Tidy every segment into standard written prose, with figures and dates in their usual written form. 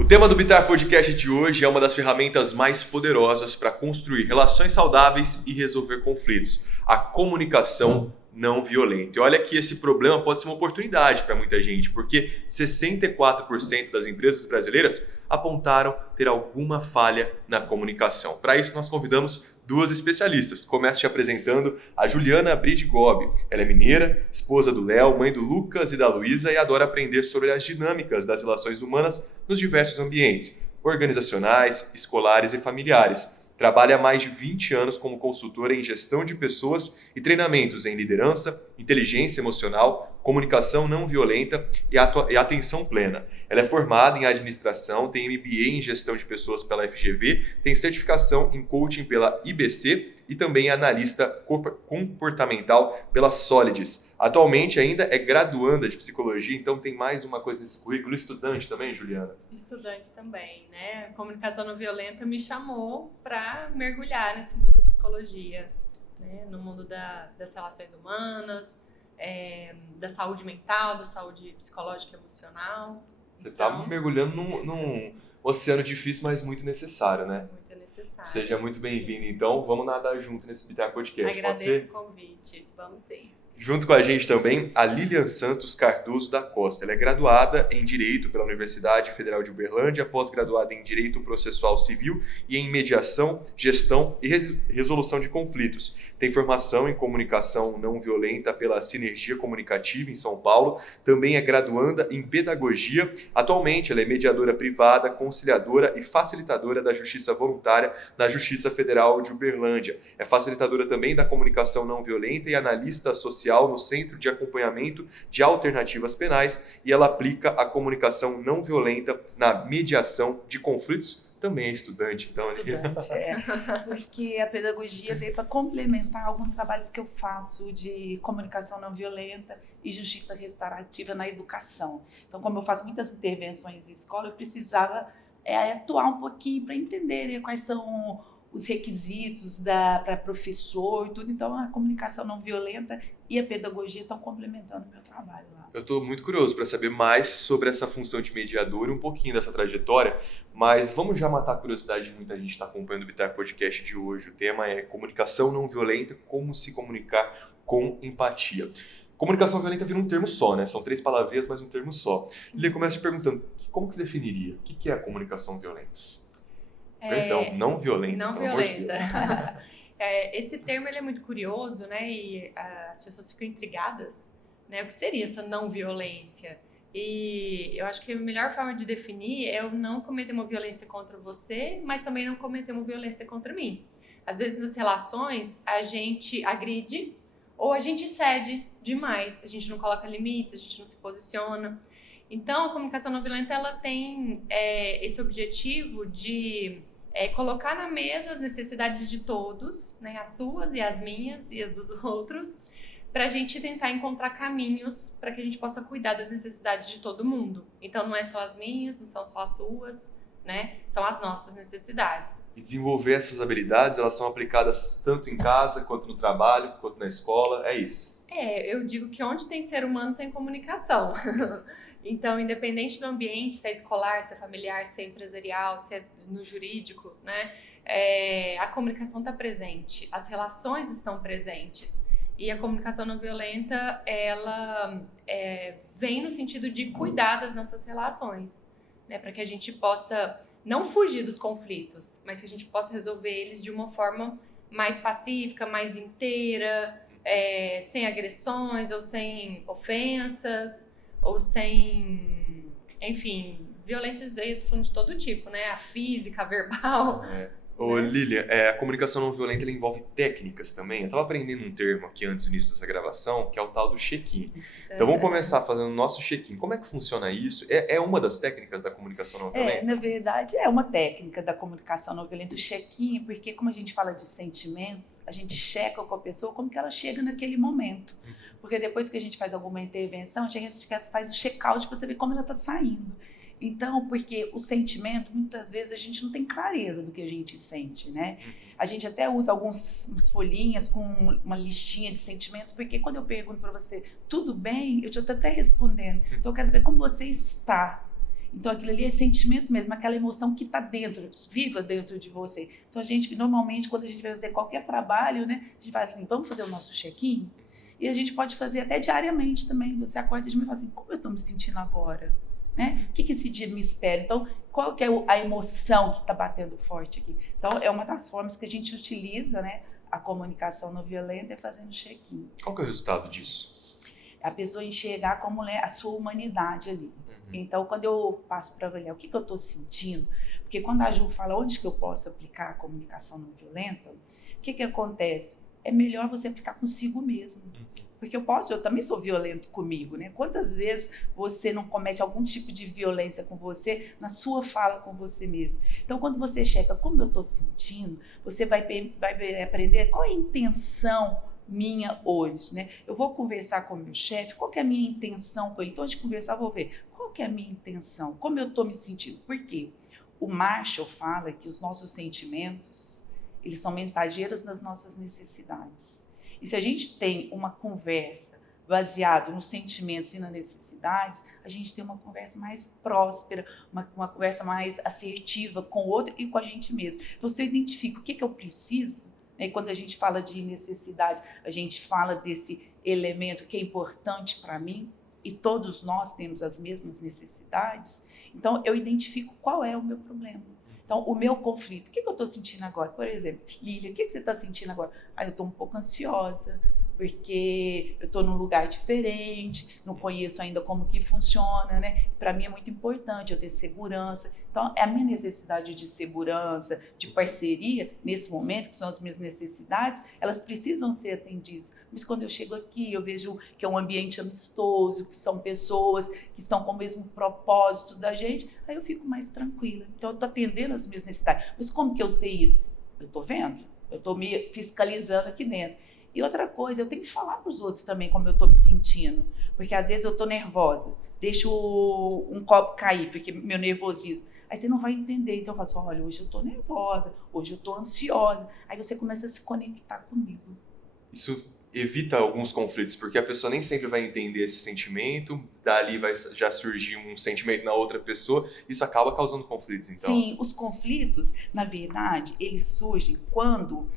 O tema do Bitar Podcast de hoje é uma das ferramentas mais poderosas para construir relações saudáveis e resolver conflitos: a comunicação não violenta. E olha que esse problema pode ser uma oportunidade para muita gente, porque 64% das empresas brasileiras apontaram ter alguma falha na comunicação. Para isso, nós convidamos duas especialistas. Começo te apresentando a Juliana Bride Gobi. Ela é mineira, esposa do Léo, mãe do Lucas e da Luísa e adora aprender sobre as dinâmicas das relações humanas nos diversos ambientes, organizacionais, escolares e familiares. Trabalha há mais de 20 anos como consultora em gestão de pessoas e treinamentos em liderança, inteligência emocional, comunicação não violenta e atenção plena. Ela é formada em administração, tem MBA em gestão de pessoas pela FGV, tem certificação em coaching pela IBC e também é analista comportamental pela Solides. Atualmente ainda é graduanda de psicologia, então tem mais uma coisa nesse currículo. Estudante também, Juliana? Estudante também, né? A comunicação não violenta me chamou para mergulhar nesse mundo da psicologia, né? No mundo das relações humanas, da saúde mental, da saúde psicológica e emocional. Você está mergulhando num oceano difícil, mas muito necessário, né? Muito necessário. Seja muito bem-vindo, então. Vamos nadar junto nesse Bitar Podcast, Agradeço pode ser? o convite, vamos sim. Junto com a gente também, a Lilian Santos Cardoso da Costa. Ela é graduada em Direito pela Universidade Federal de Uberlândia, pós-graduada em Direito Processual Civil e em Mediação, Gestão e Resolução de Conflitos. Tem formação em Comunicação Não Violenta pela Sinergia Comunicativa em São Paulo. Também é graduanda em Pedagogia. Atualmente, ela é mediadora privada, conciliadora e facilitadora da Justiça Voluntária na Justiça Federal de Uberlândia. É facilitadora também da Comunicação Não Violenta e analista social no Centro de Acompanhamento de Alternativas Penais, e ela aplica a comunicação não violenta na mediação de conflitos. Também é estudante, então. Estudante, porque a pedagogia veio para complementar alguns trabalhos que eu faço de comunicação não violenta e justiça restaurativa na educação. Então, como eu faço muitas intervenções em escola, eu precisava atuar um pouquinho para entender quais são os requisitos para professor e tudo. Então, a comunicação não violenta e a pedagogia estão complementando o meu trabalho lá. Eu estou muito curioso para saber mais sobre essa função de mediador e um pouquinho dessa trajetória, mas vamos já matar a curiosidade de muita gente que está acompanhando o Bitar Podcast de hoje. O tema é comunicação não violenta, como se comunicar com empatia. Comunicação violenta vira um termo só, né? São 3 palavrinhas, mas um termo só. Lilian, começa te perguntando, como que você definiria? O que é a comunicação violenta? Perdão, não violenta. Não violenta. Esse termo ele é muito curioso, né? E as pessoas ficam intrigadas, né? O que seria essa não violência? E eu acho que a melhor forma de definir é eu não cometer uma violência contra você, mas também não cometer uma violência contra mim. Às vezes nas relações a gente agride ou a gente cede demais. A gente não coloca limites, a gente não se posiciona. Então a comunicação não violenta ela tem esse objetivo de colocar na mesa as necessidades de todos, né, as suas e as minhas e as dos outros, para a gente tentar encontrar caminhos para que a gente possa cuidar das necessidades de todo mundo. Então não é só as minhas, não são só as suas, né, são as nossas necessidades. E desenvolver essas habilidades, elas são aplicadas tanto em casa, quanto no trabalho, quanto na escola, é isso? Eu digo que onde tem ser humano tem comunicação. Então, independente do ambiente, se é escolar, se é familiar, se é empresarial, se é no jurídico, né, a comunicação está presente, as relações estão presentes. E a comunicação não violenta, ela vem no sentido de cuidar das nossas relações, né, para que a gente possa não fugir dos conflitos, mas que a gente possa resolver eles de uma forma mais pacífica, mais inteira, sem agressões ou sem ofensas, ou sem, enfim, violências aí, eu tô falando de todo tipo, né? A física, a verbal. Ô, Lilian, a comunicação não violenta ela envolve técnicas também. Eu estava aprendendo um termo aqui antes do início dessa gravação, que é o tal do check-in. Então vamos começar fazendo o nosso check-in. Como é que funciona isso? É uma das técnicas da comunicação não violenta? Na verdade, é uma técnica da comunicação não violenta, o check-in, porque como a gente fala de sentimentos, a gente checa com a pessoa como que ela chega naquele momento. Porque depois que a gente faz alguma intervenção, a gente faz o check-out para saber como ela está saindo. Então, porque o sentimento, muitas vezes a gente não tem clareza do que a gente sente, né? A gente até usa algumas folhinhas com uma listinha de sentimentos, porque quando eu pergunto para você, tudo bem? Eu já estou até respondendo. Então, eu quero saber como você está. Então aquilo ali é sentimento mesmo, aquela emoção que está dentro, viva dentro de você. Então a gente, normalmente, quando a gente vai fazer qualquer trabalho, né, a gente fala assim, vamos fazer o nosso check-in? E a gente pode fazer até diariamente também. Você acorda de manhã e fala assim, como eu estou me sentindo agora? Né? O que esse dia me espera? Então, qual que é a emoção que está batendo forte aqui? Então, é uma das formas que a gente utiliza, né, a comunicação não violenta é fazendo check-in. Qual que é o resultado disso? A pessoa enxergar como a sua humanidade ali. Então, quando eu passo para avaliar o que eu estou sentindo, porque quando a Ju fala onde que eu posso aplicar a comunicação não violenta, o que acontece? É melhor você aplicar consigo mesmo. Porque eu também sou violento comigo, né? Quantas vezes você não comete algum tipo de violência com você na sua fala com você mesmo? Então, quando você checa como eu estou sentindo, você vai aprender qual é a intenção minha hoje, né? Eu vou conversar com o meu chefe, qual que é a minha intenção com ele? Então, antes de conversar, eu vou ver qual que é a minha intenção, como eu estou me sentindo. Por quê? O Marshall fala que os nossos sentimentos, eles são mensageiros das nossas necessidades. E se a gente tem uma conversa baseada nos sentimentos e nas necessidades, a gente tem uma conversa mais próspera, uma conversa mais assertiva com o outro e com a gente mesmo. Então, você identifica o que eu preciso, né? E quando a gente fala de necessidades, a gente fala desse elemento que é importante para mim, e todos nós temos as mesmas necessidades. Então, eu identifico qual é o meu problema. Então, o meu conflito, o que eu estou sentindo agora? Por exemplo, Lívia, o que você está sentindo agora? Eu estou um pouco ansiosa, porque eu estou num lugar diferente, não conheço ainda como que funciona, né? Para mim é muito importante eu ter segurança. Então, a minha necessidade de segurança, de parceria, nesse momento, que são as minhas necessidades, elas precisam ser atendidas. Mas quando eu chego aqui, eu vejo que é um ambiente amistoso, que são pessoas que estão com o mesmo propósito da gente, aí eu fico mais tranquila. Então, eu estou atendendo as minhas necessidades. Mas como que eu sei isso? Eu estou vendo, eu estou me fiscalizando aqui dentro. E outra coisa, eu tenho que falar para os outros também como eu estou me sentindo. Porque às vezes eu estou nervosa, deixo um copo cair, porque meu nervosismo. Aí você não vai entender. Então eu falo assim, olha, hoje eu estou nervosa, hoje eu estou ansiosa. Aí você começa a se conectar comigo. Isso evita alguns conflitos, porque a pessoa nem sempre vai entender esse sentimento, dali vai já surgir um sentimento na outra pessoa, isso acaba causando conflitos, então. Sim, os conflitos, na verdade, eles surgem quando...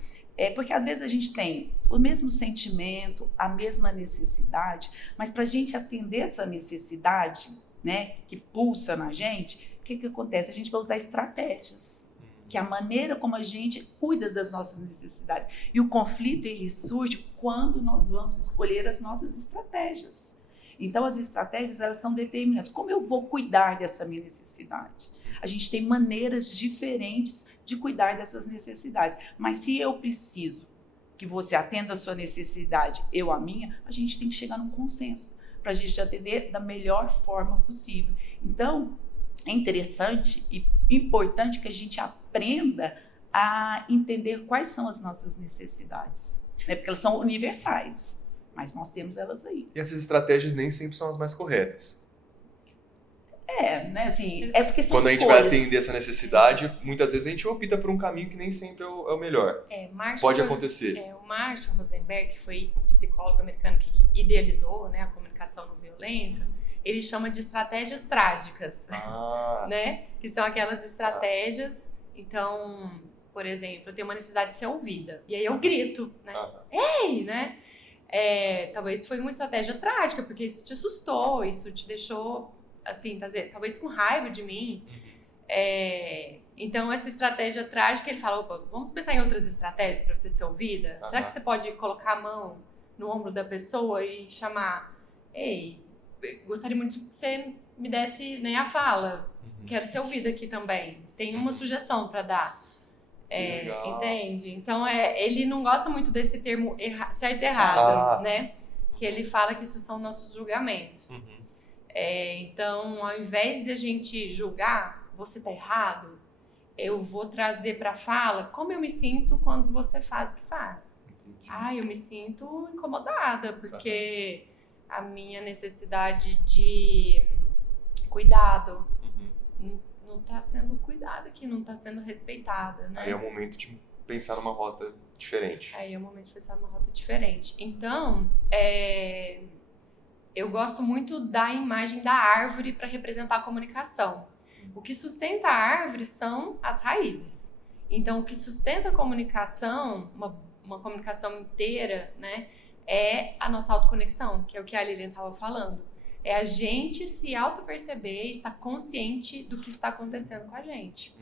porque às vezes a gente tem o mesmo sentimento, a mesma necessidade, mas para a gente atender essa necessidade, né, que pulsa na gente, o que acontece? A gente vai usar estratégias. Que é a maneira como a gente cuida das nossas necessidades. E o conflito, ele surge quando nós vamos escolher as nossas estratégias. Então, as estratégias, elas são determinantes. Como eu vou cuidar dessa minha necessidade? A gente tem maneiras diferentes de cuidar dessas necessidades. Mas se eu preciso que você atenda a sua necessidade, eu a minha, a gente tem que chegar num consenso para a gente atender da melhor forma possível. Então, é interessante e importante que a gente aprenda a entender quais são as nossas necessidades, né? Porque elas são universais, mas nós temos elas aí. E essas estratégias nem sempre são as mais corretas. Né? Assim, é porque são Quando a gente escolhas. vai atender essa necessidade, muitas vezes a gente opta por um caminho que nem sempre é o melhor. Pode acontecer. O Marshall Rosenberg, que foi o psicólogo americano que idealizou, né, a comunicação não violenta, ele chama de estratégias trágicas, né? Que são aquelas estratégias, então, por exemplo, eu tenho uma necessidade de ser ouvida, e aí eu grito, né? Ei, né? Talvez foi uma estratégia trágica, porque isso te assustou, isso te deixou, assim, talvez com raiva de mim. Então, essa estratégia trágica, ele fala, opa, vamos pensar em outras estratégias para você ser ouvida? Será que você pode colocar a mão no ombro da pessoa e chamar, ei, gostaria muito que você me desse, né, a fala. Quero ser ouvida aqui também. Tem uma sugestão para dar. Entende? Então, ele não gosta muito desse termo certo e errado, né? Que ele fala que isso são nossos julgamentos. Então, ao invés de a gente julgar, você tá errado, eu vou trazer para a fala como eu me sinto quando você faz o que faz. Eu me sinto incomodada, porque a minha necessidade de cuidado não está sendo cuidada aqui, não está sendo respeitada, né? Aí é o momento de pensar numa rota diferente. Então, eu gosto muito da imagem da árvore para representar a comunicação. O que sustenta a árvore são as raízes. Então, o que sustenta a comunicação, uma comunicação inteira, né, é a nossa autoconexão, que é o que a Lilian estava falando. É a gente se auto-perceber, estar consciente do que está acontecendo com a gente.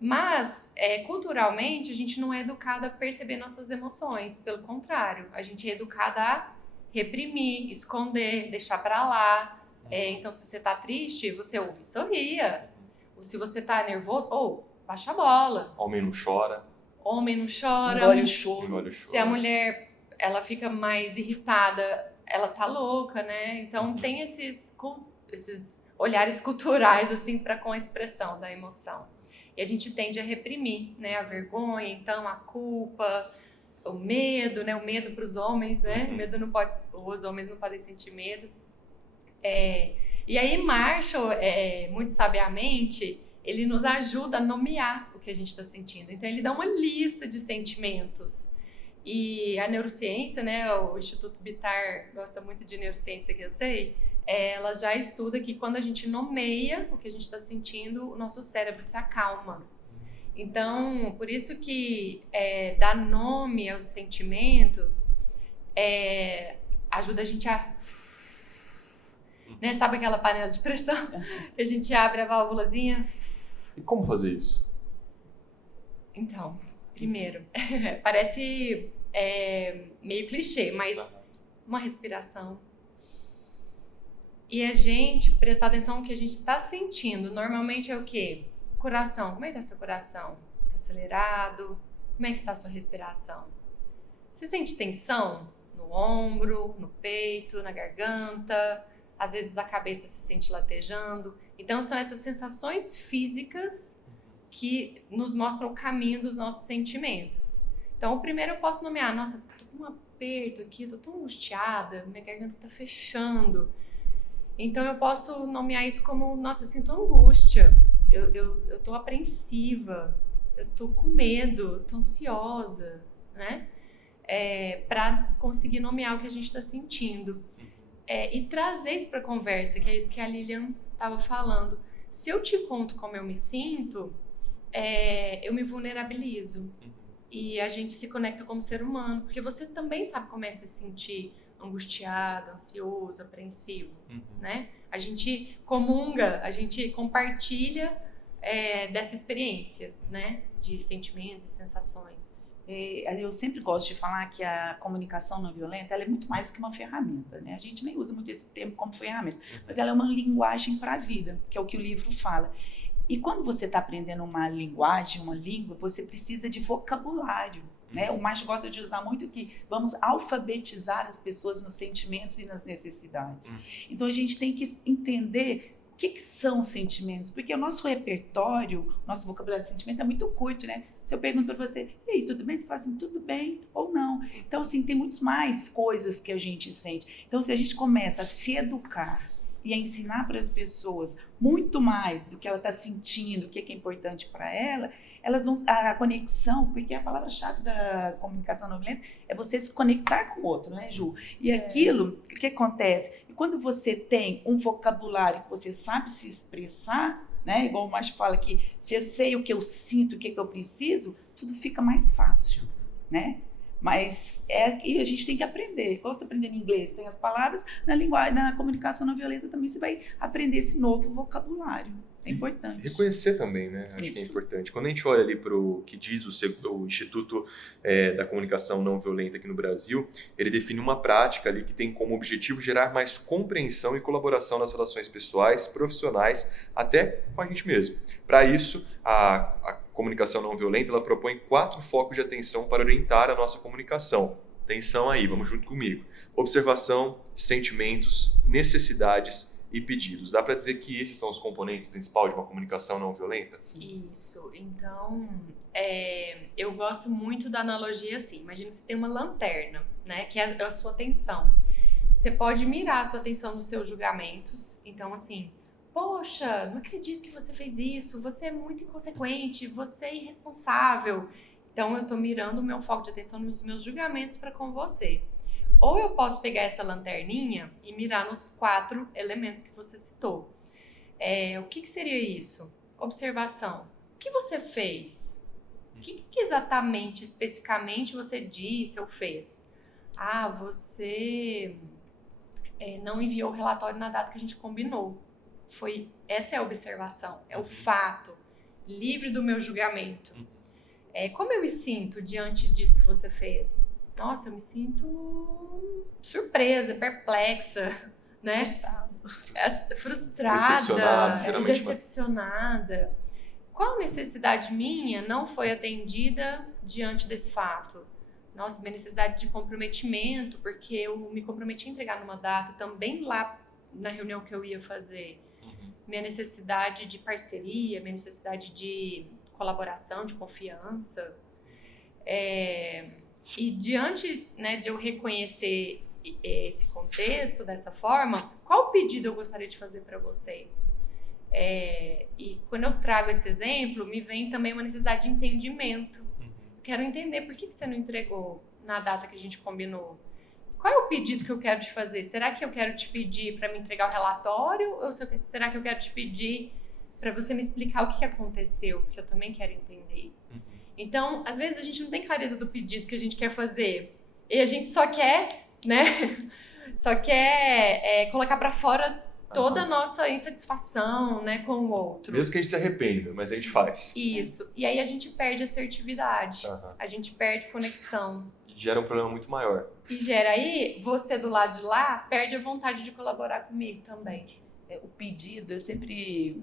Mas, culturalmente, a gente não é educado a perceber nossas emoções. Pelo contrário, a gente é educado a reprimir, esconder, deixar pra lá. Então, se você tá triste, você ouve, sorria. Ou se você tá nervoso, baixa a bola. Homem não chora. Homem não chora. Engole o choro. Se a mulher, ela fica mais irritada, ela tá louca, né? Então, tem esses olhares culturais, assim, com a expressão da emoção. E a gente tende a reprimir, né? A vergonha, então, a culpa, o medo, né? O medo para os homens, né? Medo não pode, os homens não podem sentir medo. E aí Marshall, muito sabiamente, ele nos ajuda a nomear o que a gente está sentindo. Então ele dá uma lista de sentimentos. E a neurociência, né? O Instituto Bitar gosta muito de neurociência, que eu sei. Ela já estuda que quando a gente nomeia o que a gente está sentindo, o nosso cérebro se acalma. Então, por isso que dar nome aos sentimentos ajuda a gente a... Né? Sabe aquela panela de pressão? Que a gente abre a válvulazinha. E como fazer isso? Então, primeiro, parece meio clichê, mas uma respiração. E a gente prestar atenção no que a gente está sentindo. Normalmente é o quê? Coração. Como é que está seu coração? Está acelerado? Como é que está a sua respiração? Você sente tensão no ombro, no peito, na garganta? Às vezes a cabeça se sente latejando. Então são essas sensações físicas que nos mostram o caminho dos nossos sentimentos. Então o primeiro eu posso nomear, nossa, tô com um aperto aqui, tô tão angustiada, minha garganta tá fechando. Então eu posso nomear isso como, nossa, eu sinto angústia, eu tô apreensiva, eu tô com medo, tô ansiosa, né? Para conseguir nomear o que a gente está sentindo. E trazer isso para a conversa, que é isso que a Lilian estava falando. Se eu te conto como eu me sinto, eu me vulnerabilizo. E a gente se conecta como ser humano, porque você também sabe como é se sentir angustiado, ansioso, apreensivo, né? A gente comunga, a gente compartilha dessa experiência, né? De sentimentos e sensações. Eu sempre gosto de falar que a comunicação não violenta ela é muito mais que uma ferramenta, né? A gente nem usa muito esse termo como ferramenta, mas ela é uma linguagem para a vida, que é o que o livro fala. E quando você está aprendendo uma linguagem, uma língua, você precisa de vocabulário, né? O Marshall gosta de usar muito que vamos alfabetizar as pessoas nos sentimentos e nas necessidades. Então a gente tem que entender o que são sentimentos, porque o nosso repertório, nosso vocabulário de sentimento é muito curto, né? Se eu pergunto para você, e aí, tudo bem? Você fala assim, tudo bem ou não. Então, assim, tem muitas mais coisas que a gente sente. Então, se a gente começa a se educar e a ensinar para as pessoas muito mais do que ela está sentindo, o que é importante para ela, elas vão... A conexão, porque a palavra-chave da comunicação não violenta é você se conectar com o outro, né, Ju? E aquilo, o que acontece? E quando você tem um vocabulário que você sabe se expressar, né? Igual o Marshall fala que se eu sei o que eu sinto, o que eu preciso, tudo fica mais fácil, né? Mas e a gente tem que aprender. Quando você está aprendendo inglês, tem as palavras, na linguagem, na comunicação não violenta também você vai aprender esse novo vocabulário. É importante. Reconhecer também, né? Acho que é importante. Quando a gente olha ali para o que diz o Instituto da Comunicação Não Violenta aqui no Brasil, ele define uma prática ali que tem como objetivo gerar mais compreensão e colaboração nas relações pessoais, profissionais, até com a gente mesmo. Para isso, a comunicação não violenta ela propõe 4 focos de atenção para orientar a nossa comunicação. Atenção aí, vamos junto comigo. Observação, sentimentos, necessidades e pedidos. Dá para dizer que esses são os componentes principais de uma comunicação não violenta? Isso. Então, eu gosto muito da analogia assim. Imagina que você tem uma lanterna, né? Que é a sua atenção. Você pode mirar a sua atenção nos seus julgamentos. Então, assim, poxa, não acredito que você fez isso. Você é muito inconsequente. Você é irresponsável. Então, eu estou mirando o meu foco de atenção nos meus julgamentos para com você. Ou eu posso pegar essa lanterninha e mirar nos 4 elementos que você citou. O que seria isso? Observação. O que você fez? O que exatamente, especificamente você disse ou fez? Você não enviou o relatório na data que a gente combinou. Essa é a observação, é o fato, livre do meu julgamento. Como eu me sinto diante disso que você fez? Nossa, eu me sinto surpresa, perplexa, né? Frustrada, decepcionada. Qual necessidade minha não foi atendida diante desse fato? Nossa, minha necessidade de comprometimento, porque eu me comprometi a entregar numa data, também lá na reunião que eu ia fazer. Minha necessidade de parceria, minha necessidade de colaboração, de confiança. E diante, né, de eu reconhecer esse contexto dessa forma, qual pedido eu gostaria de fazer para você? E quando eu trago esse exemplo, me vem também uma necessidade de entendimento. Quero entender por que você não entregou na data que a gente combinou. Qual é o pedido que eu quero te fazer? Será que eu quero te pedir para me entregar o relatório? Ou será que eu quero te pedir para você me explicar o que aconteceu? Porque eu também quero entender. Então, às vezes a gente não tem clareza do pedido que a gente quer fazer. E a gente só quer, né? Só quer colocar para fora toda a nossa insatisfação, né, com o outro. Mesmo que a gente se arrependa, mas a gente faz. Isso. E aí a gente perde assertividade. A gente perde conexão. E gera um problema muito maior. E gera aí, você do lado de lá, perde a vontade de colaborar comigo também. O pedido, eu sempre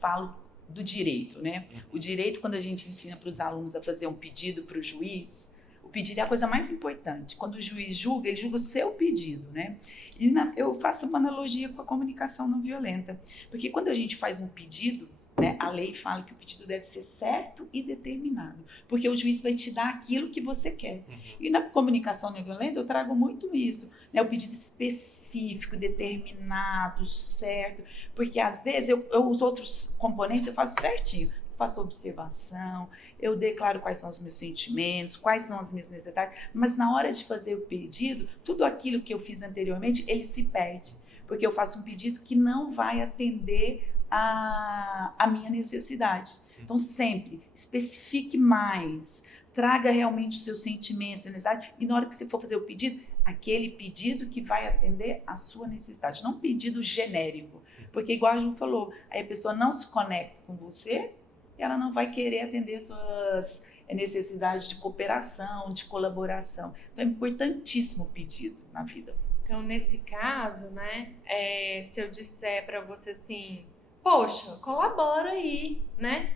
falo do direito, né? O direito, quando a gente ensina para os alunos a fazer um pedido para o juiz, o pedido é a coisa mais importante. Quando o juiz julga, ele julga o seu pedido, né? E eu faço uma analogia com a comunicação não violenta. Porque quando a gente faz um pedido, né, a lei fala que o pedido deve ser certo e determinado. Porque o juiz vai te dar aquilo que você quer. E na comunicação não violenta eu trago muito isso, né? O pedido específico, determinado, certo. Porque às vezes os outros componentes eu faço certinho. Faço observação, eu declaro quais são os meus sentimentos, quais são as minhas necessidades, mas na hora de fazer o pedido, tudo aquilo que eu fiz anteriormente, ele se perde, porque eu faço um pedido que não vai atender a minha necessidade. Então, sempre especifique mais, traga realmente os seus sentimentos, necessidades, e na hora que você for fazer o pedido, aquele pedido que vai atender a sua necessidade, não um pedido genérico, porque igual a Ju falou, aí a pessoa não se conecta com você, ela não vai querer atender suas necessidades de cooperação, de colaboração. Então é importantíssimo o pedido na vida. Então, nesse caso, né, se eu disser para você assim, poxa, colabora aí, né?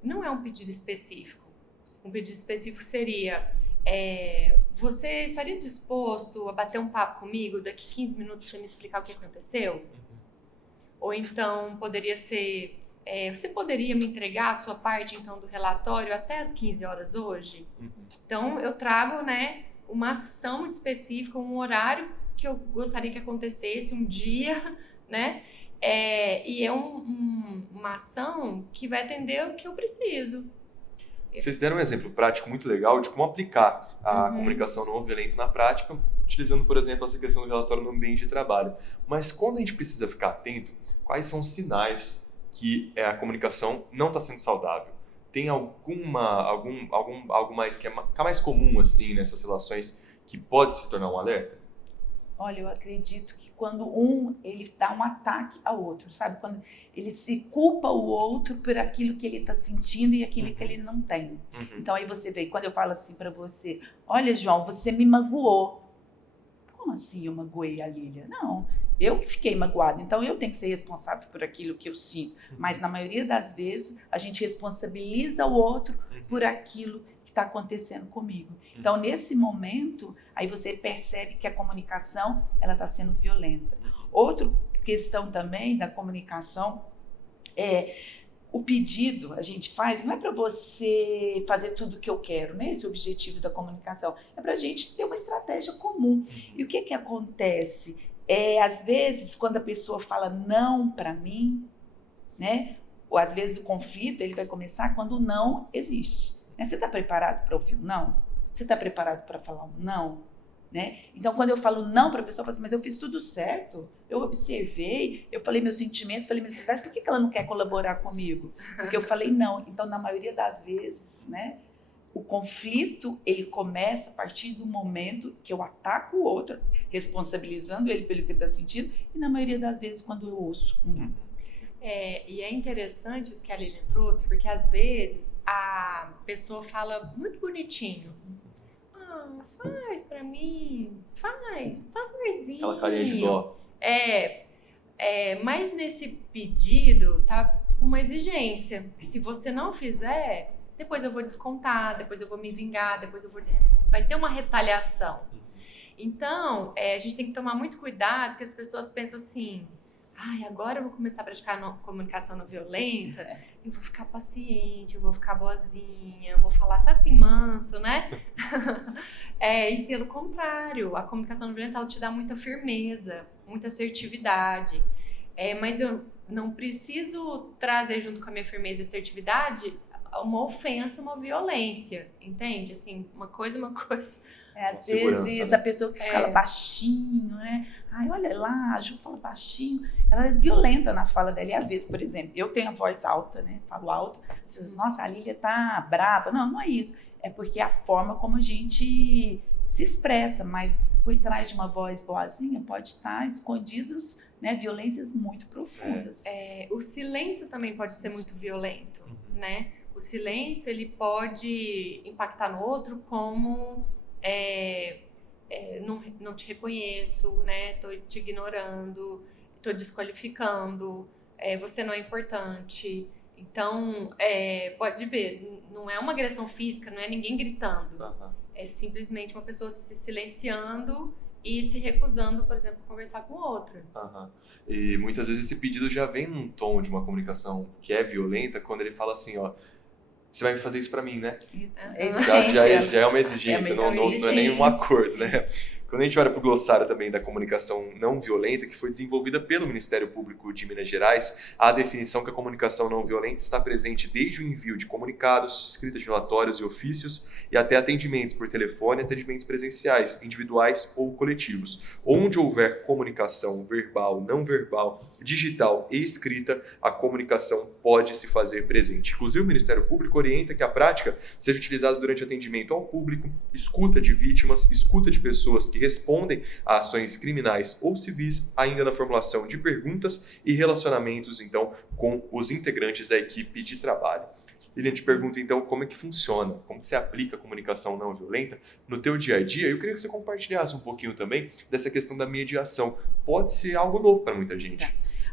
Não é um pedido específico. Um pedido específico seria, você estaria disposto a bater um papo comigo daqui 15 minutos para me explicar o que aconteceu? Ou então poderia ser... você poderia me entregar a sua parte, então, do relatório até as 15 horas hoje? Então, eu trago, né, uma ação muito específica, um horário que eu gostaria que acontecesse, um dia, né? E é uma ação que vai atender o que eu preciso. Vocês deram um exemplo prático muito legal de como aplicar a comunicação não violenta na prática, utilizando, por exemplo, essa questão do relatório no ambiente de trabalho. Mas quando a gente precisa ficar atento, quais são os sinais que a comunicação não está sendo saudável? Tem algo mais que é mais comum assim nessas relações que pode se tornar um alerta? Olha, eu acredito que quando ele dá um ataque ao outro, sabe? Quando ele se culpa o outro por aquilo que ele está sentindo e aquilo que ele não tem. Então aí você vê, quando eu falo assim para você, olha, João, você me magoou. Como assim eu magoei a Lília? Não, eu que fiquei magoada, então eu tenho que ser responsável por aquilo que eu sinto. Mas na maioria das vezes a gente responsabiliza o outro por aquilo que está acontecendo comigo. Então nesse momento, aí você percebe que a comunicação ela está sendo violenta. Outra questão também da comunicação o pedido a gente faz, não é para você fazer tudo o que eu quero, né? Esse é o objetivo da comunicação. É para a gente ter uma estratégia comum. E o que acontece? Às vezes, quando a pessoa fala não para mim, né? Ou às vezes o conflito ele vai começar quando o não existe. Né? Você está preparado para ouvir um não? Você está preparado para falar um não? Né? Então, quando eu falo não para a pessoa, eu falo assim, mas eu fiz tudo certo, eu observei, eu falei meus sentimentos, falei minhas necessidades, por que ela não quer colaborar comigo? Porque eu falei não. Então, na maioria das vezes, né, o conflito, ele começa a partir do momento que eu ataco o outro, responsabilizando ele pelo que está sentindo, e na maioria das vezes, quando eu ouço um não. E é interessante isso que a Lilian trouxe, porque às vezes a pessoa fala muito bonitinho. Faz pra mim, faz, favorzinho. Aquela carinha de dó. Mas nesse pedido tá uma exigência, que se você não fizer, depois eu vou descontar, depois eu vou me vingar, vai ter uma retaliação. Então, a gente tem que tomar muito cuidado, porque as pessoas pensam assim, agora eu vou começar a praticar comunicação não violenta, eu vou ficar paciente, eu vou ficar boazinha, eu vou falar só assim manso, né? E pelo contrário, a comunicação não violenta, ela te dá muita firmeza, muita assertividade. Mas eu não preciso trazer junto com a minha firmeza e assertividade uma ofensa, uma violência, entende? Assim, uma coisa. Às vezes, a pessoa que fala baixinho, né? Olha lá, a Ju fala baixinho. Ela é violenta na fala dela. E às vezes, por exemplo, eu tenho a voz alta, né? Falo alto. As pessoas, nossa, a Lília tá brava. Não é isso. É porque é a forma como a gente se expressa. Mas por trás de uma voz boazinha pode estar escondidos, né, violências muito profundas. O silêncio também pode ser muito violento, né? O silêncio, ele pode impactar no outro como... não te reconheço, né? Tô te ignorando, tô desqualificando, você não é importante. Então, pode ver, não é uma agressão física, não é ninguém gritando. É simplesmente uma pessoa se silenciando e se recusando, por exemplo, a conversar com outra. E muitas vezes esse pedido já vem num tom de uma comunicação que é violenta, quando ele fala assim, você vai fazer isso pra mim, né? Isso. Já é uma exigência, não é nem um acordo, né? Quando a gente olha para o glossário também da comunicação não violenta, que foi desenvolvida pelo Ministério Público de Minas Gerais, a definição que a comunicação não violenta está presente desde o envio de comunicados, escrita de relatórios e ofícios, e até atendimentos por telefone, atendimentos presenciais, individuais ou coletivos. Onde houver comunicação verbal, não verbal, digital e escrita, a comunicação pode se fazer presente. Inclusive, o Ministério Público orienta que a prática seja utilizada durante atendimento ao público, escuta de vítimas, escuta de pessoas que respondem a ações criminais ou civis, ainda na formulação de perguntas e relacionamentos, então, com os integrantes da equipe de trabalho. E a gente pergunta, então, como é que funciona, como que você aplica a comunicação não violenta no teu dia a dia. Eu queria que você compartilhasse um pouquinho também dessa questão da mediação. Pode ser algo novo para muita gente.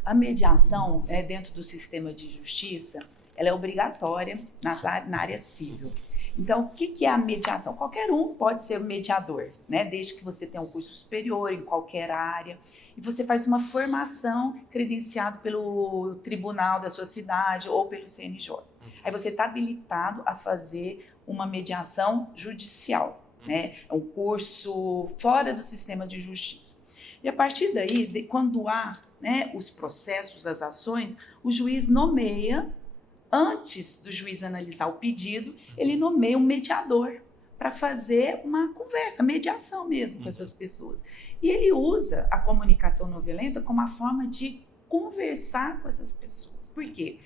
A mediação, dentro do sistema de justiça, ela é obrigatória na área civil. Então, o que é a mediação? Qualquer um pode ser mediador, né? Desde que você tenha um curso superior em qualquer área e você faz uma formação credenciada pelo tribunal da sua cidade ou pelo CNJ. Aí você está habilitado a fazer uma mediação judicial, né? É um curso fora do sistema de justiça. E a partir daí, quando há, né, os processos, as ações, o juiz nomeia. Antes do juiz analisar o pedido, ele nomeia um mediador para fazer uma conversa, mediação mesmo com essas pessoas. E ele usa a comunicação não violenta como uma forma de conversar com essas pessoas. Por quê?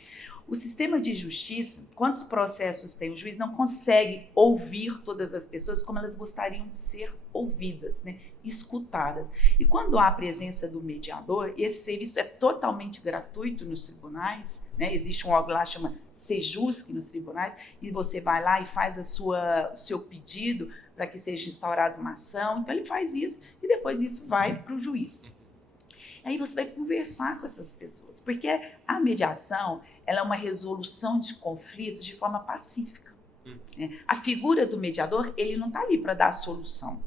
O sistema de justiça, quantos processos tem? O juiz não consegue ouvir todas as pessoas como elas gostariam de ser ouvidas, né? Escutadas. E quando há a presença do mediador, e esse serviço é totalmente gratuito nos tribunais, né? Existe um órgão lá que chama Sejusc nos tribunais, e você vai lá e faz o seu pedido para que seja instaurada uma ação. Então ele faz isso e depois isso vai para o juiz. Aí você vai conversar com essas pessoas, porque a mediação ela é uma resolução de conflitos de forma pacífica. Né? A figura do mediador, ele não está ali para dar a solução.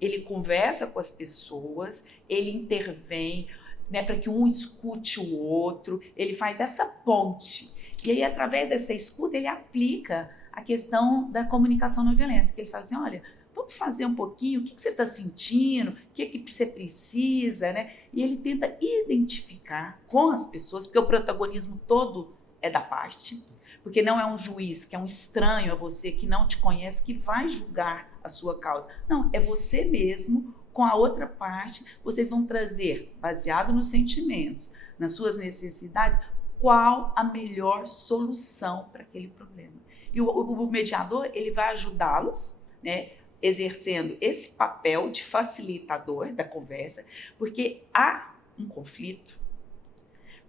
Ele conversa com as pessoas, ele intervém, né, para que um escute o outro, ele faz essa ponte. E aí, através dessa escuta, ele aplica a questão da comunicação não violenta, que ele fala assim, olha, vamos fazer um pouquinho, o que você está sentindo, o que você precisa, né? E ele tenta identificar com as pessoas, porque o protagonismo todo é da parte, porque não é um juiz que é um estranho a você, que não te conhece, que vai julgar a sua causa. Não, é você mesmo com a outra parte. Vocês vão trazer, baseado nos sentimentos, nas suas necessidades, qual a melhor solução para aquele problema. E o mediador, ele vai ajudá-los, né, exercendo esse papel de facilitador da conversa, porque há um conflito.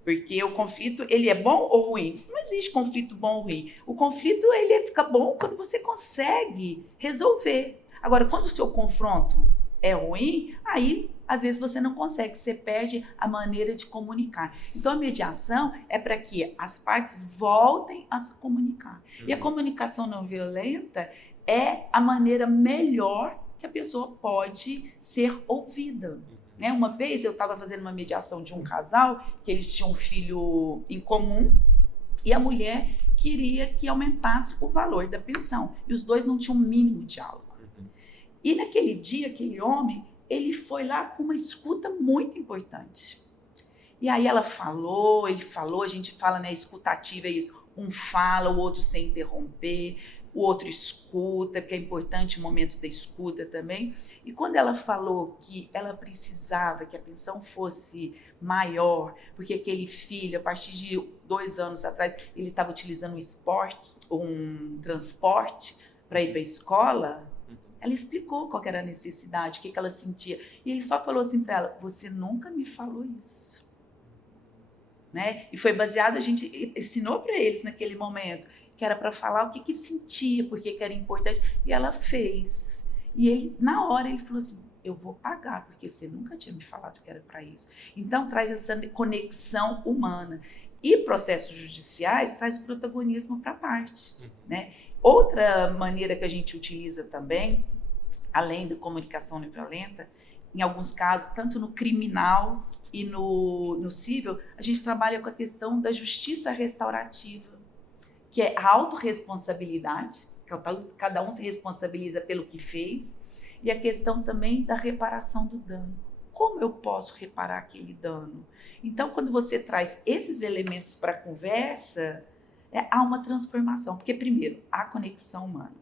Porque o conflito, ele é bom ou ruim? Não existe conflito bom ou ruim. O conflito, ele fica bom quando você consegue resolver. Agora, quando o seu confronto é ruim, aí, às vezes, você não consegue, você perde a maneira de comunicar. Então, a mediação é para que as partes voltem a se comunicar. E a comunicação não violenta é a maneira melhor que a pessoa pode ser ouvida. Né? Uma vez eu estava fazendo uma mediação de um casal, que eles tinham um filho em comum, e a mulher queria que aumentasse o valor da pensão. E os dois não tinham o mínimo diálogo. E naquele dia, aquele homem, ele foi lá com uma escuta muito importante. E aí ela falou, ele falou, a gente fala, né, escutativa é isso. Um fala, o outro sem interromper, o outro escuta, que é importante o momento da escuta também. E quando ela falou que ela precisava que a pensão fosse maior, porque aquele filho, a partir de 2 anos atrás, ele estava utilizando um transporte para ir para a escola, ela explicou qual era a necessidade, o que ela sentia. E ele só falou assim para ela, você nunca me falou isso. Né? E foi baseado, a gente ensinou para eles naquele momento, que era para falar o que sentia, porque era importante, e ela fez. E ele, na hora, ele falou assim, eu vou pagar, porque você nunca tinha me falado que era para isso. Então, traz essa conexão humana. E processos judiciais traz o protagonismo para a parte. Né? Outra maneira que a gente utiliza também, além da comunicação não violenta, em alguns casos, tanto no criminal e no civil, a gente trabalha com a questão da justiça restaurativa, que é a autorresponsabilidade, cada um se responsabiliza pelo que fez, e a questão também da reparação do dano. Como eu posso reparar aquele dano? Então, quando você traz esses elementos para a conversa, há uma transformação, porque primeiro, há conexão humana.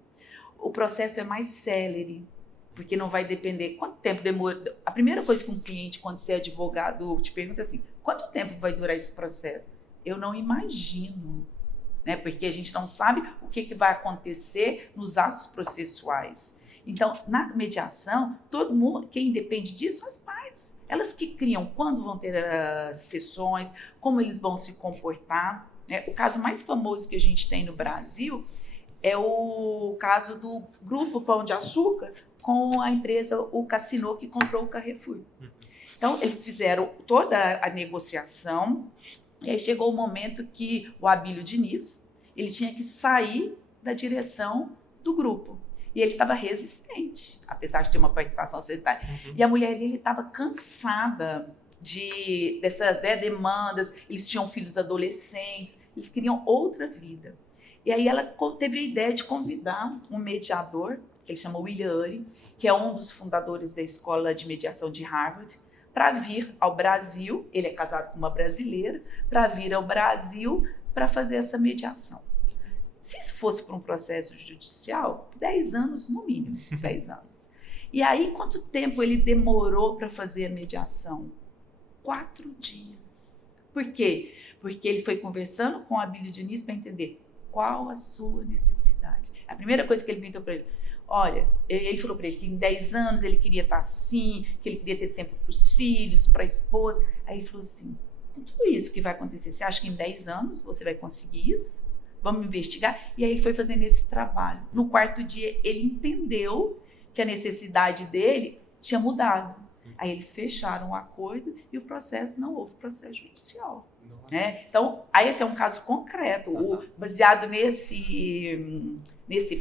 O processo é mais célere, porque não vai depender quanto tempo demora. A primeira coisa que um cliente, quando você é advogado, te pergunta assim, quanto tempo vai durar esse processo? Eu não imagino. Né? Porque a gente não sabe o que vai acontecer nos atos processuais. Então, na mediação, todo mundo, quem depende disso são as partes. Elas que criam quando vão ter as sessões, como eles vão se comportar. Né? O caso mais famoso que a gente tem no Brasil é o caso do Grupo Pão de Açúcar com a empresa, o Casino, que comprou o Carrefour. Então, eles fizeram toda a negociação. E aí chegou o momento que o Abílio Diniz, ele tinha que sair da direção do grupo. E ele estava resistente, apesar de ter uma participação societária. E a mulher dele estava cansada dessas demandas, eles tinham filhos adolescentes, eles queriam outra vida. E aí ela teve a ideia de convidar um mediador, que ele chama William Ury, que é um dos fundadores da Escola de Mediação de Harvard, para vir ao Brasil, ele é casado com uma brasileira, para vir ao Brasil para fazer essa mediação. Se isso fosse para um processo judicial, 10 anos no mínimo, 10 anos. E aí, quanto tempo ele demorou para fazer a mediação? 4 dias. Por quê? Porque ele foi conversando com o Abílio Diniz para entender qual a sua necessidade. A primeira coisa que ele perguntou para ele, olha, ele falou para ele que em 10 anos ele queria estar assim, que ele queria ter tempo para os filhos, para a esposa. Aí ele falou assim, com tudo isso que vai acontecer, você acha que em 10 anos você vai conseguir isso? Vamos investigar? E aí ele foi fazendo esse trabalho. No 4º dia, ele entendeu que a necessidade dele tinha mudado. Aí eles fecharam o acordo e o processo, não houve processo judicial. Né? Então, aí esse é um caso concreto. Baseado nesse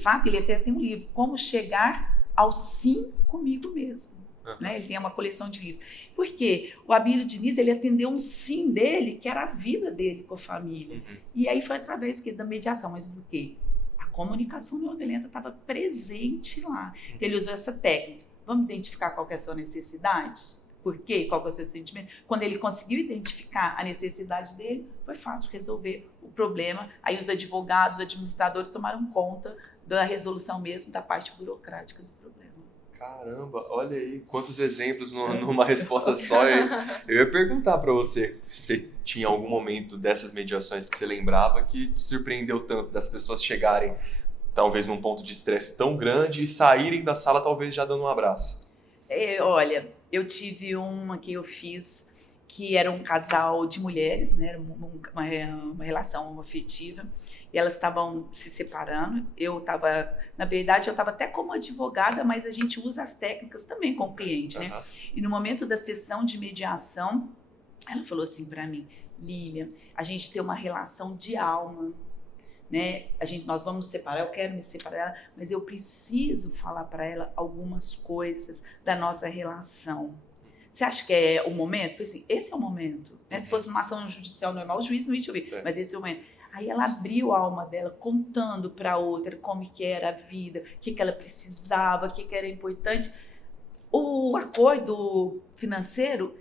fato, ele até tem um livro, Como Chegar ao Sim Comigo Mesmo. Né? Ele tem uma coleção de livros. Por quê? O Abílio Diniz, ele atendeu um sim dele, que era a vida dele com a família. E aí foi através da mediação. Mas o quê? A comunicação não violenta estava presente lá. Então, ele usou essa técnica. Vamos identificar qual que é a sua necessidade? Por quê? Qual que é o seu sentimento? Quando ele conseguiu identificar a necessidade dele, foi fácil resolver o problema, aí os advogados, os administradores tomaram conta da resolução mesmo, da parte burocrática do problema. Caramba, olha aí, quantos exemplos numa resposta só. Eu ia perguntar para você se você tinha algum momento dessas mediações que você lembrava que te surpreendeu tanto das pessoas chegarem talvez num ponto de estresse tão grande e saírem da sala talvez já dando um abraço. Olha, eu tive uma que eu fiz que era um casal de mulheres, né, uma relação afetiva, e elas estavam se separando. Na verdade, eu estava até como advogada, mas a gente usa as técnicas também com o cliente, né? E no momento da sessão de mediação, ela falou assim para mim: Lilian, a gente tem uma relação de alma, né? Nós vamos nos separar, eu quero me separar, mas eu preciso falar para ela algumas coisas da nossa relação. Você acha que é o momento? Eu falei assim, esse é o momento. Né? Se fosse uma ação judicial normal, o juiz não ia te ouvir, mas esse é o momento. Aí ela abriu a alma dela, contando para a outra como que era a vida, o que ela precisava, o que era importante. O acordo financeiro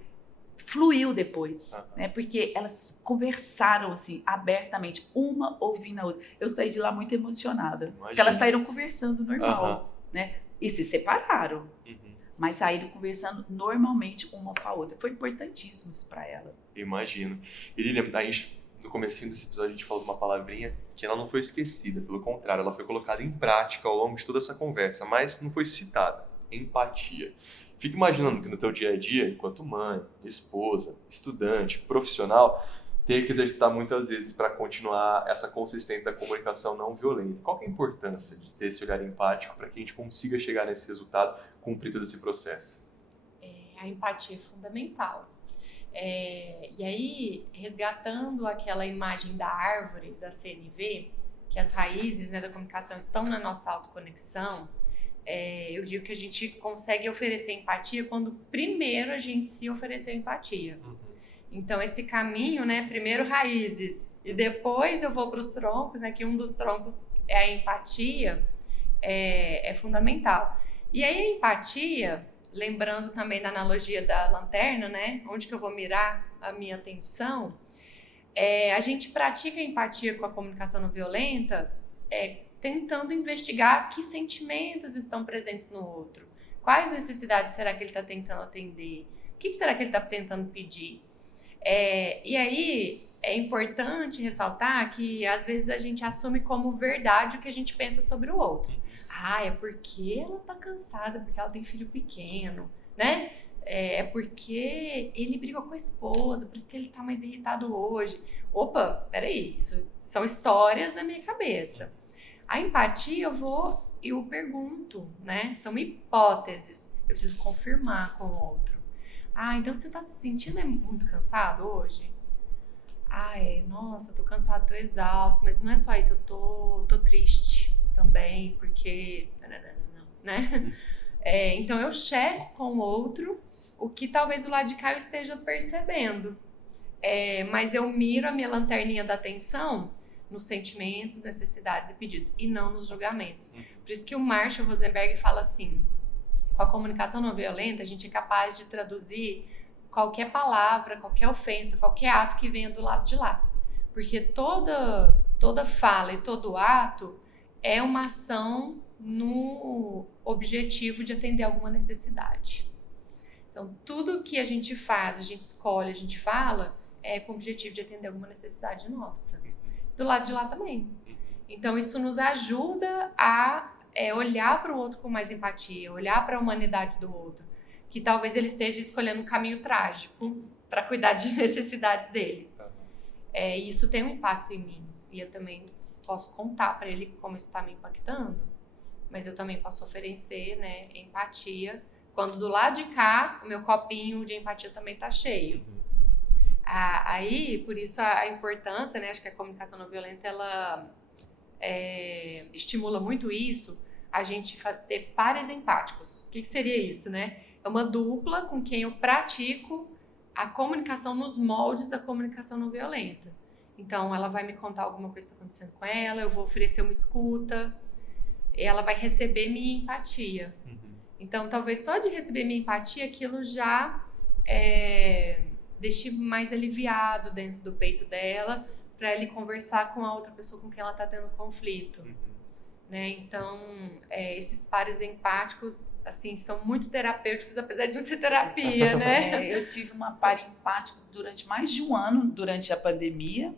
fluiu depois, né? Porque elas conversaram assim, abertamente, uma ouvindo a outra. Eu saí de lá muito emocionada, porque elas saíram conversando normal, né? E se separaram. Mas saíram conversando normalmente uma com a outra. Foi importantíssimo isso para ela. Imagino. E Lilian, no comecinho desse episódio a gente falou de uma palavrinha que ela não foi esquecida, pelo contrário, ela foi colocada em prática ao longo de toda essa conversa, mas não foi citada: empatia. Fica imaginando que no teu dia a dia, enquanto mãe, esposa, estudante, profissional, ter que exercitar muitas vezes para continuar essa consistência da comunicação não violenta. Qual que é a importância de ter esse olhar empático para que a gente consiga chegar nesse resultado, cumprir todo esse processo? A empatia é fundamental. E aí, resgatando aquela imagem da árvore, da CNV, que as raízes, né, da comunicação estão na nossa autoconexão, eu digo que a gente consegue oferecer empatia quando primeiro a gente se ofereceu empatia. Então, esse caminho, né, primeiro raízes e depois eu vou para os troncos, né, que um dos troncos é a empatia, é fundamental. E aí a empatia, lembrando também da analogia da lanterna, né, onde que eu vou mirar a minha atenção, a gente pratica a empatia com a comunicação não violenta, tentando investigar que sentimentos estão presentes no outro, quais necessidades será que ele está tentando atender, o que será que ele está tentando pedir. E aí é importante ressaltar que às vezes a gente assume como verdade o que a gente pensa sobre o outro. É porque ela tá cansada, porque ela tem filho pequeno, né? É porque ele brigou com a esposa, por isso que ele tá mais irritado hoje. Opa, peraí, isso são histórias da minha cabeça. A empatia eu pergunto, né? São hipóteses, eu preciso confirmar com o outro. Então você tá se sentindo muito cansado hoje? Nossa, eu tô cansado, tô exausto, mas não é só isso, eu tô triste também, porque... né? Então eu checo com o outro o que talvez o lado de cá eu esteja percebendo. Mas eu miro a minha lanterninha da atenção nos sentimentos, necessidades e pedidos, e não nos julgamentos. Por isso que o Marshall Rosenberg fala assim: com a comunicação não violenta, a gente é capaz de traduzir qualquer palavra, qualquer ofensa, qualquer ato que venha do lado de lá. Porque toda fala e todo ato é uma ação no objetivo de atender alguma necessidade. Então, tudo que a gente faz, a gente escolhe, a gente fala, é com o objetivo de atender alguma necessidade nossa. Do lado de lá também. Então, isso nos ajuda a olhar para o outro com mais empatia, olhar para a humanidade do outro, que talvez ele esteja escolhendo um caminho trágico para cuidar de necessidades dele. Isso tem um impacto em mim, e eu também posso contar para ele como isso está me impactando, mas eu também posso oferecer, né, empatia, quando do lado de cá o meu copinho de empatia também está cheio. Aí, por isso a importância, né, acho que a comunicação não violenta, ela estimula muito isso, a gente ter pares empáticos. O que seria isso, né? É uma dupla com quem eu pratico a comunicação nos moldes da comunicação não violenta. Então, ela vai me contar alguma coisa que está acontecendo com ela, eu vou oferecer uma escuta, ela vai receber minha empatia. Então, talvez só de receber minha empatia, aquilo já deixe mais aliviado dentro do peito dela, para ele conversar com a outra pessoa com quem ela está tendo conflito. Né? Então, esses pares empáticos, assim, são muito terapêuticos, apesar de não ser terapia, né? Eu tive uma par empática durante mais de um ano, durante a pandemia.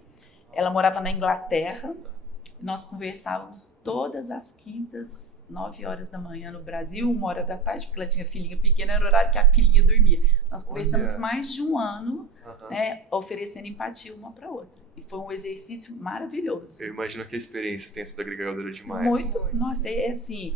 Ela morava na Inglaterra. Nós conversávamos todas as quintas, 9 horas da manhã no Brasil, 1 hora da tarde, porque ela tinha filhinha pequena, era o horário que a filhinha dormia. Nós conversamos mais de um ano, né, oferecendo empatia uma para outra. E foi um exercício maravilhoso. Eu imagino que a experiência tenha sido agregadora demais. Muito. Nossa, assim,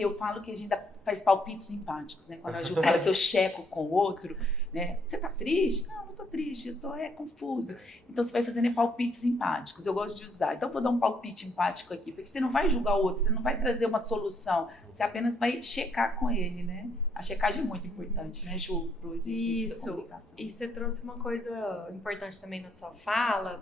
eu falo que a gente faz palpites empáticos, né? Quando a Ju fala que eu checo com o outro, né? Você tá triste? Não tô triste, eu tô confuso. Então você vai fazendo palpites empáticos, eu gosto de usar. Então eu vou dar um palpite empático aqui, porque você não vai julgar o outro, você não vai trazer uma solução, você apenas vai checar com ele, né? A checagem é muito importante, né, Ju, pro exercício da comunicação. E você trouxe uma coisa importante também na sua fala,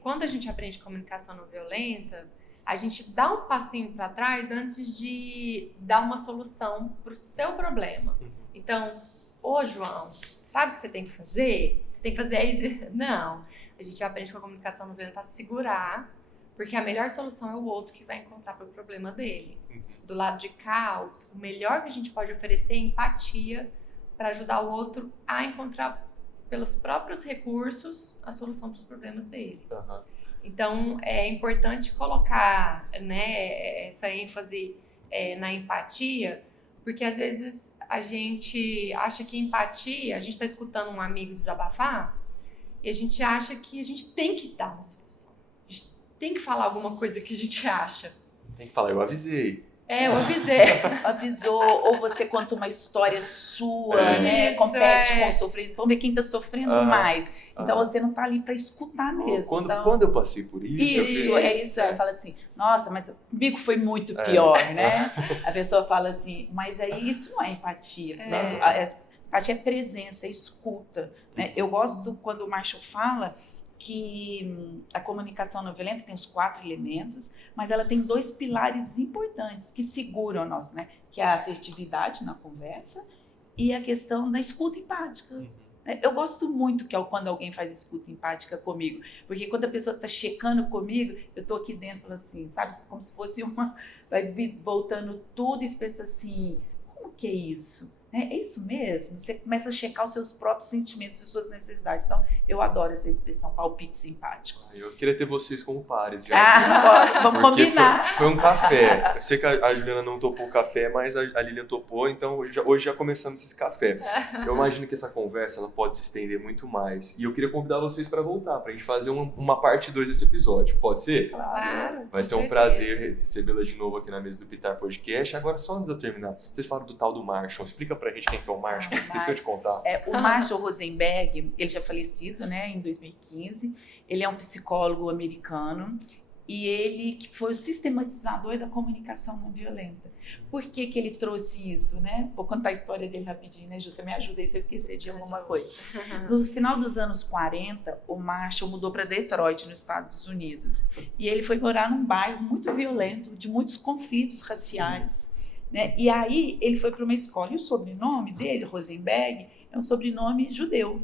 quando a gente aprende comunicação não violenta, a gente dá um passinho para trás antes de dar uma solução para o seu problema. Então, João, sabe o que você tem que fazer? Você tem que fazer isso? Não. A gente aprende com a comunicação não violenta a segurar, porque a melhor solução é o outro que vai encontrar para o problema dele. Do lado de cá, o melhor que a gente pode oferecer é empatia para ajudar o outro a encontrar, pelos próprios recursos, a solução para os problemas dele. Então, é importante colocar, né, essa ênfase na empatia, porque às vezes a gente acha que empatia, a gente está escutando um amigo desabafar, e a gente acha que a gente tem que dar uma solução. A gente tem que falar alguma coisa que a gente acha. Tem que falar, eu avisei. Eu avisei. Avisou, ou você conta uma história sua, né? Isso, compete com o sofrendo. Vamos ver quem está sofrendo mais. Então você não está ali para escutar mesmo. Quando eu passei por isso. Isso. Aí fala assim, nossa, mas comigo foi muito pior, né? A pessoa fala assim, mas aí isso não é empatia. Né? Empatia é presença, é escuta. Né? Eu gosto quando o Marshall fala que a comunicação não violenta tem os 4 elementos, mas ela tem 2 pilares importantes que seguram nós, né? Que é a assertividade na conversa e a questão da escuta empática. Eu gosto muito quando alguém faz escuta empática comigo, porque quando a pessoa está checando comigo, eu estou aqui dentro assim, sabe? Como se fosse vai voltando tudo e você pensa assim, como que é isso? É isso mesmo? Você começa a checar os seus próprios sentimentos e suas necessidades. Então, eu adoro essa expressão, palpites simpáticos. Eu queria ter vocês como pares já. Vamos combinar. Foi um café. Eu sei que a Juliana não topou o café, mas a Lilian topou, então hoje já começamos esse café. Eu imagino que essa conversa ela pode se estender muito mais. E eu queria convidar vocês para voltar, para a gente fazer uma parte 2 desse episódio. Pode ser? Claro. Vai ser um prazer recebê-la de novo aqui na mesa do Pitar Podcast. Agora, só antes de eu terminar, vocês falaram do tal do Marshall. Explica pra gente quem que é o Marshall, esqueceu de contar. O Marshall Rosenberg, ele já é falecido, né, em 2015. Ele é um psicólogo americano e ele que foi o sistematizador da comunicação não violenta. Por que que ele trouxe isso, né? Vou contar a história dele rapidinho, né, Ju? Você me ajuda aí se eu esquecer de alguma coisa. No final dos anos 40, o Marshall mudou para Detroit, nos Estados Unidos. E ele foi morar num bairro muito violento, de muitos conflitos raciais. Né? E aí ele foi para uma escola e o sobrenome dele, Rosenberg, é um sobrenome judeu.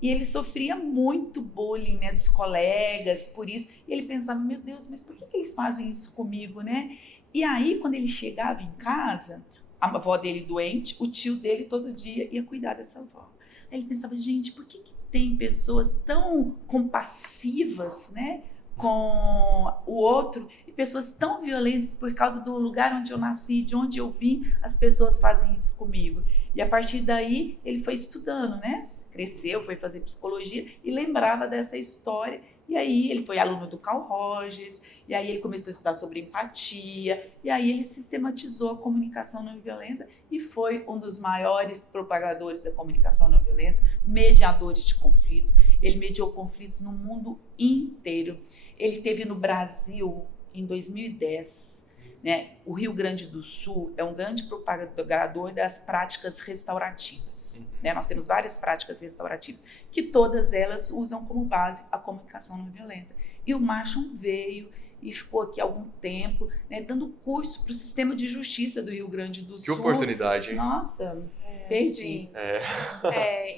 E ele sofria muito bullying, né, dos colegas, por isso. E ele pensava, meu Deus, mas por que eles fazem isso comigo, né? E aí, quando ele chegava em casa, a avó dele doente, o tio dele todo dia ia cuidar dessa avó. Aí ele pensava, gente, por que tem pessoas tão compassivas, né, com o outro, e pessoas tão violentas por causa do lugar onde eu nasci, de onde eu vim, as pessoas fazem isso comigo. E a partir daí ele foi estudando, né? Cresceu, foi fazer psicologia e lembrava dessa história. E aí ele foi aluno do Carl Rogers, e aí ele começou a estudar sobre empatia, e aí ele sistematizou a comunicação não violenta e foi um dos maiores propagadores da comunicação não violenta, mediadores de conflito. Ele mediou conflitos no mundo inteiro. Ele teve no Brasil em 2010, né? O Rio Grande do Sul é um grande propagador das práticas restaurativas. Né? Nós temos várias práticas restaurativas, que todas elas usam como base a comunicação não violenta. E o Marshall veio e ficou aqui há algum tempo, né, dando curso para o sistema de justiça do Rio Grande do Sul. Que oportunidade, hein? Nossa, perdi.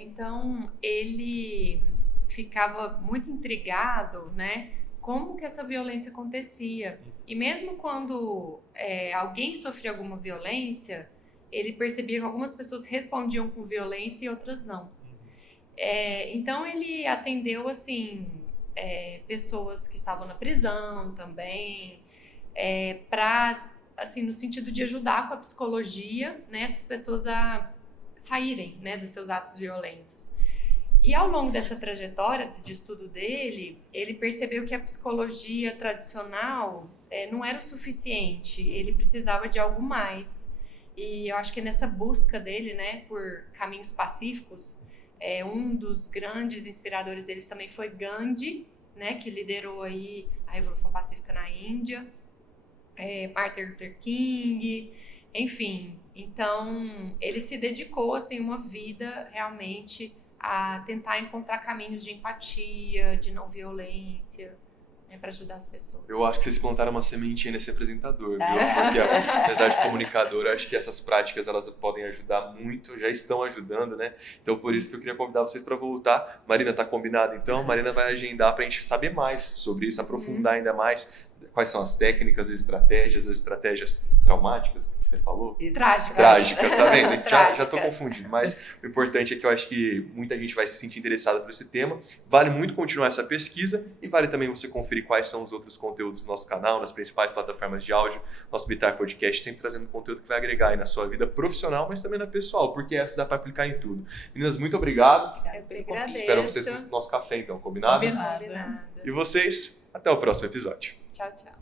Então, ele ficava muito intrigado, né? Como que essa violência acontecia. E mesmo quando alguém sofria alguma violência, ele percebia que algumas pessoas respondiam com violência e outras não. Então ele atendeu assim pessoas que estavam na prisão também, para assim no sentido de ajudar com a psicologia, né, essas pessoas a saírem, né, dos seus atos violentos. E ao longo dessa trajetória de estudo dele, ele percebeu que a psicologia tradicional não era o suficiente, ele precisava de algo mais. E eu acho que nessa busca dele, né, por caminhos pacíficos, um dos grandes inspiradores deles também foi Gandhi, né, que liderou aí a Revolução Pacífica na Índia, Martin Luther King, enfim. Então, ele se dedicou assim, uma vida realmente a tentar encontrar caminhos de empatia, de não violência, para ajudar as pessoas. Eu acho que vocês plantaram uma sementinha nesse apresentador, viu? Porque apesar de comunicador, eu acho que essas práticas elas podem ajudar muito, já estão ajudando, né? Então por isso que eu queria convidar vocês para voltar. Marina, tá combinado então? Marina vai agendar para a gente saber mais sobre isso, aprofundar ainda mais quais são as técnicas, as estratégias traumáticas que você falou? Trágicas, tá vendo? Já tô confundindo, mas o importante é que eu acho que muita gente vai se sentir interessada por esse tema. Vale muito continuar essa pesquisa e vale também você conferir quais são os outros conteúdos do nosso canal, nas principais plataformas de áudio, nosso Bitar Podcast, sempre trazendo conteúdo que vai agregar aí na sua vida profissional, mas também na pessoal, porque essa dá para aplicar em tudo. Meninas, muito obrigado. Eu agradeço. Espero vocês no nosso café, então, combinado? Combinado. E vocês, até o próximo episódio. Tchau, tchau.